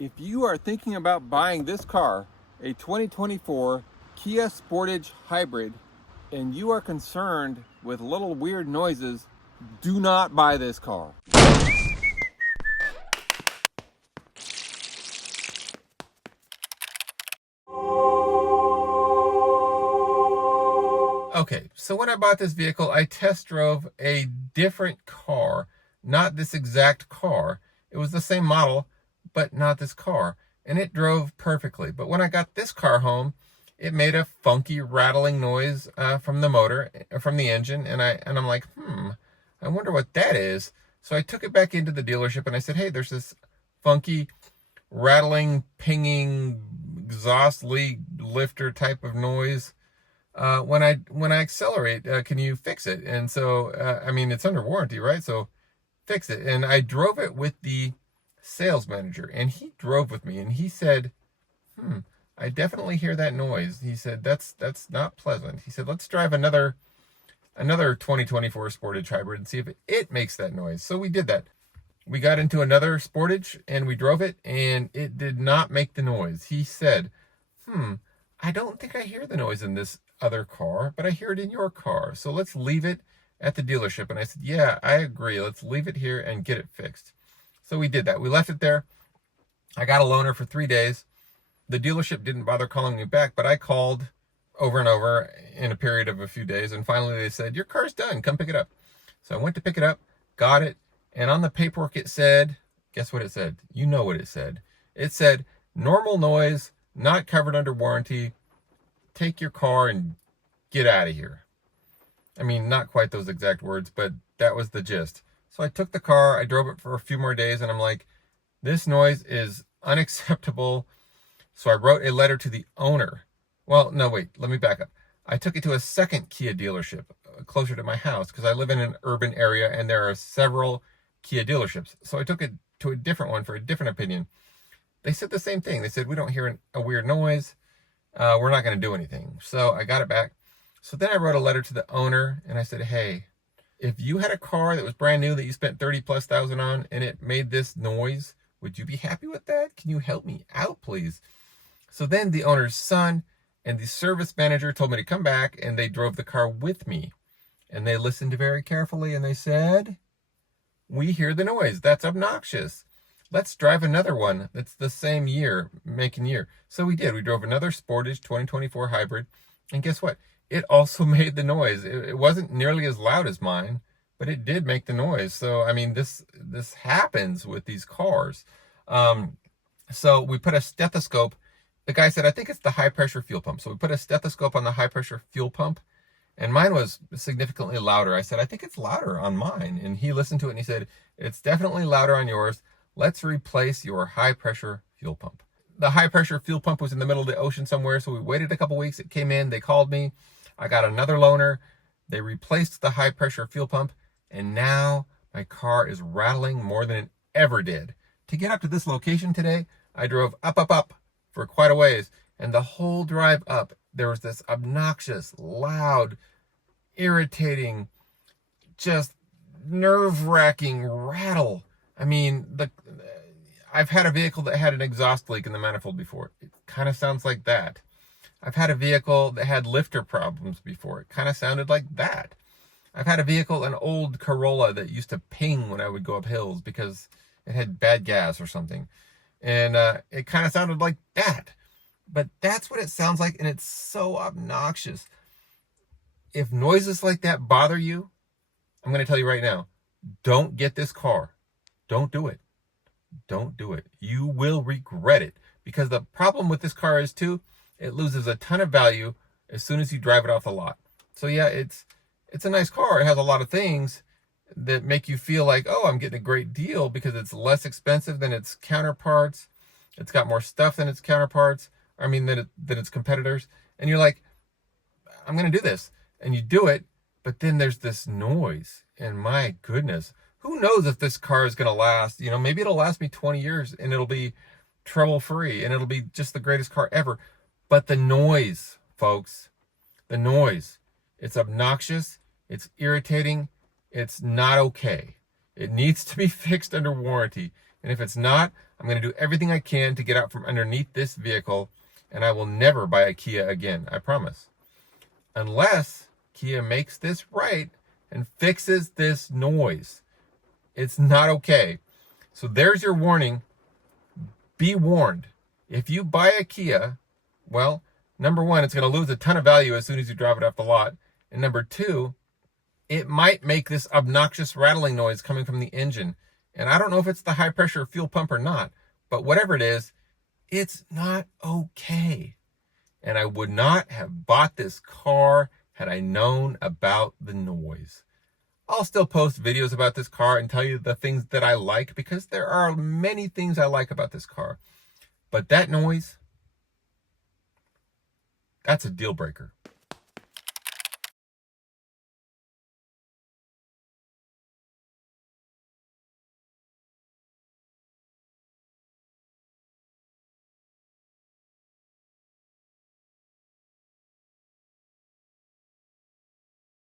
If you are thinking about buying this car, a 2024 Kia Sportage Hybrid, and you are concerned with little weird noises, do not buy this car. Okay, so when I bought this vehicle, I test drove a different car, not this exact car. It was the same model, but not this car, and it drove perfectly. But when I got this car home, it made a funky rattling noise from the motor, from the engine, and I'm like, I wonder what that is. So I took it back into the dealership and I said, hey, there's this funky rattling, pinging, exhaust leak lifter type of noise. When I accelerate, can you fix it? And so, I mean, it's under warranty, right? So fix it. And I drove it with the sales manager, and he drove with me, and he said, I definitely hear that noise. He said, that's not pleasant. He said, let's drive another 2024 Sportage Hybrid and see if it makes that noise. So we did that. We got into another Sportage and we drove it, and it did not make the noise. He said, I don't think I hear the noise in this other car, but I hear it in your car. So let's leave it at the dealership. And I said, yeah, I agree. Let's leave it here and get it fixed. So we did that. We left it there. I got a loaner for 3 days. The dealership didn't bother calling me back, but I called over and over in a period of a few days. And finally they said, your car's done. Come pick it up. So I went to pick it up, got it. And on the paperwork it said, guess what it said? You know what it said. It said, normal noise, not covered under warranty. Take your car and get out of here. I mean, not quite those exact words, but that was the gist. So I took the car, I drove it for a few more days, and I'm like, this noise is unacceptable. So I wrote a letter to the owner. Well, no, wait, let me back up. I took it to a second Kia dealership closer to my house because I live in an urban area and there are several Kia dealerships. So I took it to a different one for a different opinion. They said the same thing. They said, we don't hear a weird noise. We're not going to do anything. So I got it back. So then I wrote a letter to the owner and I said, hey, if you had a car that was brand new that you spent 30,000+ on and it made this noise, would you be happy with that? Can you help me out, please? So then the owner's son and the service manager told me to come back, and they drove the car with me. And they listened very carefully and they said, we hear the noise. That's obnoxious. Let's drive another one that's the same year, make and year. So we did. We drove another Sportage 2024 Hybrid. And guess what? It also made the noise. It wasn't nearly as loud as mine, but it did make the noise. So, I mean, this happens with these cars. So we put a stethoscope. The guy said, I think it's the high pressure fuel pump. So we put a stethoscope on the high pressure fuel pump, and mine was significantly louder. I said, I think it's louder on mine. And he listened to it and he said, it's definitely louder on yours. Let's replace your high pressure fuel pump. The high pressure fuel pump was in the middle of the ocean somewhere. So we waited a couple weeks. It came in, they called me. I got another loaner. They replaced the high pressure fuel pump. And now my car is rattling more than it ever did. To get up to this location today, I drove up for quite a ways. And the whole drive up, there was this obnoxious, loud, irritating, just nerve-wracking rattle. I mean, I've had a vehicle that had an exhaust leak in the manifold before. It kind of sounds like that. I've had a vehicle that had lifter problems before. It kind of sounded like that. I've had a vehicle, an old Corolla, that used to ping when I would go up hills because it had bad gas or something. And it kind of sounded like that. But that's what it sounds like, and it's so obnoxious. If noises like that bother you, I'm going to tell you right now, don't get this car. Don't do it. Don't do it. You will regret it. Because the problem with this car is, too, it loses a ton of value as soon as you drive it off the lot. So, yeah, it's a nice car. It has a lot of things that make you feel like, oh, I'm getting a great deal because it's less expensive than its counterparts. It's got more stuff than its counterparts. I mean, than its competitors. And you're like, I'm going to do this. And you do it, but then there's this noise. And my goodness, who knows if this car is going to last? You know, maybe it'll last me 20 years and it'll be trouble-free and it'll be just the greatest car ever. But the noise, folks, the noise, it's obnoxious, it's irritating, it's not okay. It needs to be fixed under warranty. And if it's not, I'm going to do everything I can to get out from underneath this vehicle, and I will never buy a Kia again, I promise. Unless Kia makes this right and fixes this noise. It's not okay. So there's your warning. Be warned. If you buy a Kia, well, number one, it's going to lose a ton of value as soon as you drive it off the lot. And number two, it might make this obnoxious rattling noise coming from the engine. And I don't know if it's the high pressure fuel pump or not, but whatever it is, it's not okay. And I would not have bought this car had I known about the noise. I'll still post videos about this car and tell you the things that I like, because there are many things I like about this car. But that noise, that's a deal breaker.